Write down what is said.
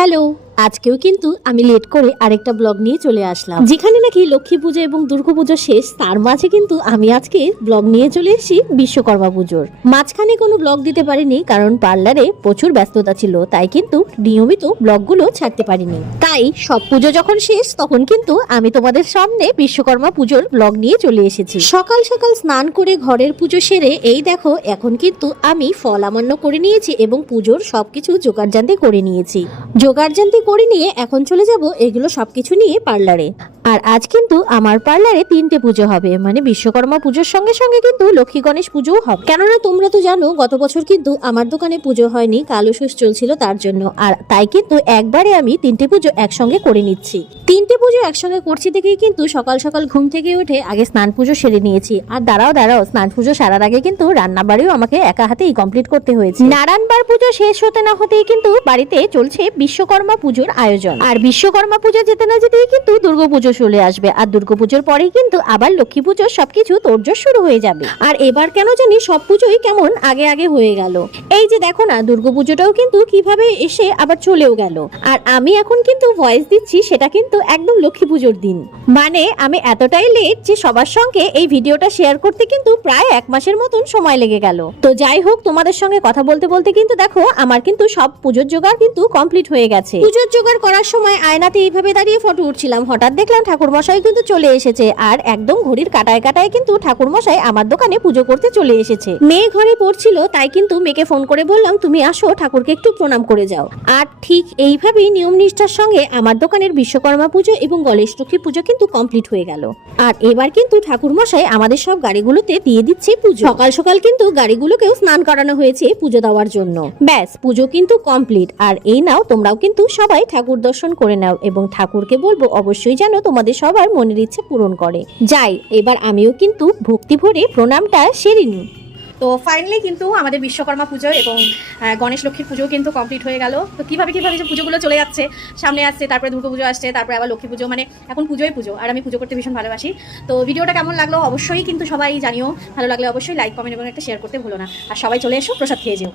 Hello, আজকেও কিন্তু আমি লেট করে আরেকটা ব্লগ নিয়ে চলে আসলাম, যেখানে নাকি লক্ষ্মী পুজো এবং দুর্গা পুজো শেষ। তার মাঝে কিন্তু আমি আজকে ব্লগ নিয়ে চলে এসেছি বিশ্বকর্মা পুজোর। মাঝখানে কোনো ব্লগ দিতে পারিনি, কারণ পার্লারে প্রচুর ব্যস্ততা ছিল, তাই কিন্তু নিয়মিত ব্লগগুলো ছাড়তে পারিনি। তাই সব পুজো যখন শেষ, তখন কিন্তু আমি তোমাদের সামনে বিশ্বকর্মা পুজোর ব্লগ নিয়ে চলে এসেছি। সকাল সকাল স্নান করে ঘরের পুজো সেরে এই দেখো, এখন কিন্তু আমি ফল আমান্য করে নিয়েছি এবং পুজোর সবকিছু জোগাড়জান্তি করে নিয়েছি। জোগাড়জান্তি করে নিয়ে এখন চলে যাব এগুলো সবকিছু নিয়ে পার্লারে। আর আজ কিন্তু আমার পার্লারে 3টে পুজো হবে, মানে বিশ্বকর্মা পুজোর সঙ্গে সঙ্গে কিন্তু লক্ষ্মী গণেশ পুজোও হবে। কেননা তোমরা তো জানো গত বছর কিন্তু আমার দোকানে পুজো হয়নি, কালো সুস চলছিল তার জন্য। আর তাই কিন্তু একবারে আমি 3টে পুজো একসঙ্গে করে নিচ্ছি। 3টে পুজো একসঙ্গে করছি দেখেই কিন্তু সকাল সকাল ঘুম থেকে উঠে আগে স্নান পুজো সেরে নিয়েছি। আর দাঁড়াও, স্নান পুজো সারার আগে কিন্তু রান্না বাড়িও আমাকে একা হাতেই কমপ্লিট করতে হয়েছে। নারায়ণবার পুজো শেষ হতে না হতেই কিন্তু বাড়িতে চলছে বিশ্বকর্মা পুজোর আয়োজন। আর বিশ্বকর্মা পুজো যেতে না যেতেই কিন্তু দুর্গাপুজো চলে আসবে। আর দুর্গাপুজোর পরেই কিন্তু আবার লক্ষ্মী পুজোর সবকিছু তোড়জোড় শুরু হয়ে যাবে। আর এবার কেন জানি সব পুজোই কেমন আগে আগে হয়ে গেল। এই যে দেখো না, দুর্গাপুজোটাও কিন্তু কিভাবে এসে আবার চলেও গেল। আর আমি এখন কিন্তু ভয়েস দিচ্ছি, সেটা কিন্তু একদম লক্ষ্মী পুজোর দিন। মানে আমি এতটাই লেট যে সবার সঙ্গে এই ভিডিওটা শেয়ার করতে কিন্তু প্রায় 1 মাসের মতন সময় লেগে গেল। তো যাই হোক, তোমাদের সঙ্গে কথা বলতে বলতে কিন্তু দেখো আমার কিন্তু সব পুজোর জোগাড় কিন্তু কমপ্লিট হয়ে গেছে। পুজোর জোগাড় করার সময় আয়নাতে এইভাবে দাঁড়িয়ে ফটো উঠছিলাম, হঠাৎ দেখলাম ঠাকুরমশাই কিন্তু চলে এসেছে। আর একদম ঘড়ির কাটায় কাটায় কিন্তু ঠাকুরমশাই আমার দোকানে পুজো করতে চলে এসেছে। মেয়ে ঘরে পড়ছিল, তাই কিন্তু মেয়েকে ফোন করে বললাম তুমি আসো, ঠাকুরকে একটু প্রণাম করে যাও। আর ঠিক এইভাবেই নিয়ম নিষ্ঠার সঙ্গে আমার দোকানের বিশ্বকর্মা পুজো এবং গণেশ লক্ষ্মী পুজো কিন্তু কমপ্লিট হয়ে গেল। আর এবার কিন্তু ঠাকুরমশাই আমাদের সব গাড়িগুলোতে দিয়ে দিচ্ছে পুজো। সকাল সকাল কিন্তু গাড়িগুলোকেও স্নান করানো হয়েছে পুজো দেওয়ার জন্য। ব্যাস, পুজো কিন্তু কমপ্লিট। আর এই নাও, তোমরাও কিন্তু সবাই ঠাকুর দর্শন করে নাও এবং ঠাকুরকে বলবো অবশ্যই যেন তোমাদের সবার মনের ইচ্ছে পূরণ করে। যাই, এবার আমিও কিন্তু ভক্তি ভরে প্রণামটা সেরে নিই। তো ফাইনালি কিন্তু আমাদের বিশ্বকর্মা পুজো এবং গণেশ লক্ষ্মীর পুজো কিন্তু কমপ্লিট হয়ে গেল। তো কিভাবে যে পুজোগুলো চলে যাচ্ছে, সামনে আসছে, তারপরে দুর্গা পুজো আসছে, তারপরে আবার লক্ষ্মী পুজো, মানে এখন পুজোই পুজো। আর আমি পুজো করতে ভীষণ ভালোবাসি। তো ভিডিওটা কেমন লাগলো অবশ্যই কিন্তু সবাই জানিও। ভালো লাগলে অবশ্যই লাইক, কমেন্ট এবং একটা শেয়ার করতে ভুলো না। আর সবাই চলে এসো, প্রসাদ খেয়ে যেও।